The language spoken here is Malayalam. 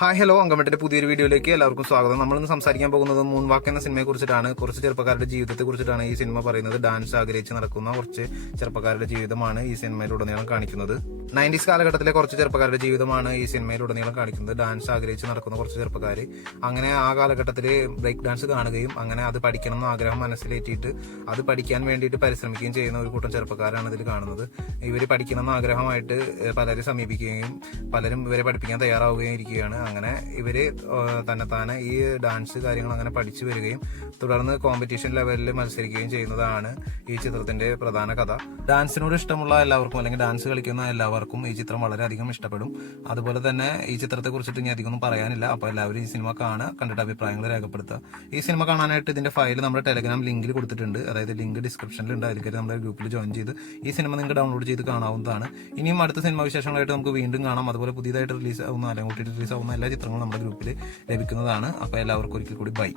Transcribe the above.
ഹായ് ഹലോ അങ്കമട്ടിന്റെ പുതിയൊരു വീഡിയോയിലേക്ക് എല്ലാവർക്കും സ്വാഗതം. നമ്മളിന്ന് സംസാരിക്കാൻ പോകുന്നത് മൂൺ വാക്ക് എന്ന സിനിമയെ കുറിച്ചിട്ടാണ്. കുറച്ച് ചെറുപ്പക്കാരുടെ ജീവിതത്തെ കുറിച്ചിട്ടാണ് ഈ സിനിമ പറയുന്നത്. ഡാൻസ് ആഗ്രഹിച്ച് നടക്കുന്ന കുറച്ച് ചെറുപ്പക്കാരുടെ ജീവിതമാണ് ഈ സിനിമയിലുടനീളം കാണിക്കുന്നത്. 90s കാലഘട്ടത്തിലെ കുറച്ച് ചെറുപ്പക്കാരുടെ ജീവിതമാണ് ഈ സിനിമയിലുടനീളം കാണിക്കുന്നത്. ഡാൻസ് ആഗ്രഹിച്ച് നടക്കുന്ന കുറച്ച് ചെറുപ്പക്കാർ അങ്ങനെ ആ കാലഘട്ടത്തിൽ ബ്രേക്ക് ഡാൻസ് കാണുകയും അങ്ങനെ അത് പഠിക്കണം എന്ന ആഗ്രഹം മനസ്സിലേറ്റിയിട്ട് അത് പഠിക്കാൻ വേണ്ടിയിട്ട് പരിശ്രമിക്കുകയും ചെയ്യുന്ന ഒരു കൂട്ടം ചെറുപ്പക്കാരാണ് ഇതിൽ കാണുന്നത്. ഇവർ പഠിക്കണം എന്ന ആഗ്രഹമായിട്ട് പലരെ സമീപിക്കുകയും പലരും ഇവരെ പഠിപ്പിക്കാൻ തയ്യാറാവുകയും ഇരിക്കുകയാണ്. അങ്ങനെ ഇവര് തന്നെത്താനെ ഈ ഡാൻസ് കാര്യങ്ങൾ അങ്ങനെ പഠിച്ചു വരികയും തുടർന്ന് കോമ്പറ്റീഷൻ ലെവലിൽ മത്സരിക്കുകയും ചെയ്യുന്നതാണ് ഈ ചിത്രത്തിന്റെ പ്രധാന കഥ. ഡാൻസിനോട് ഇഷ്ടമുള്ള എല്ലാവർക്കും അല്ലെങ്കിൽ ഡാൻസ് കളിക്കുന്ന എല്ലാവർക്കും ഈ ചിത്രം വളരെയധികം ഇഷ്ടപ്പെടും. അതുപോലെ തന്നെ ഈ ചിത്രത്തെ കുറിച്ചിട്ട് ഇനി അധികമൊന്നും പറയാനില്ല. അപ്പോൾ എല്ലാവരും ഈ സിനിമ കാണുക, കണ്ടിട്ട് അഭിപ്രായങ്ങൾ രേഖപ്പെടുത്തുക. ഈ സിനിമ കാണാനായിട്ട് ഇതിന്റെ ഫയൽ നമ്മുടെ ടെലഗ്രാം ലിങ്കിൽ കൊടുത്തിട്ടുണ്ട്. അതായത് ലിങ്ക് ഡിസ്ക്രിപ്ഷനിലുണ്ട്. അതിലേക്ക് നമ്മുടെ ഗ്രൂപ്പിൽ ജോയിൻ ചെയ്ത് ഈ സിനിമ നിങ്ങൾക്ക് ഡൗൺലോഡ് ചെയ്ത് കാണാവുന്നതാണ്. ഇനിയും അടുത്ത സിനിമ വിശേഷങ്ങളായിട്ട് നമുക്ക് വീണ്ടും കാണാം. അതുപോലെ പുതിയതായിട്ട് റിലീസ് ആവുന്ന അല്ലെങ്കിൽ റിലീസ് ആവുന്ന എല്ലാ ചിത്രങ്ങളും നമ്മുടെ ഗ്രൂപ്പിൽ ലഭിക്കുന്നതാണ്. അപ്പോൾ എല്ലാവർക്കും ഒരിക്കൽ കൂടി ബൈ.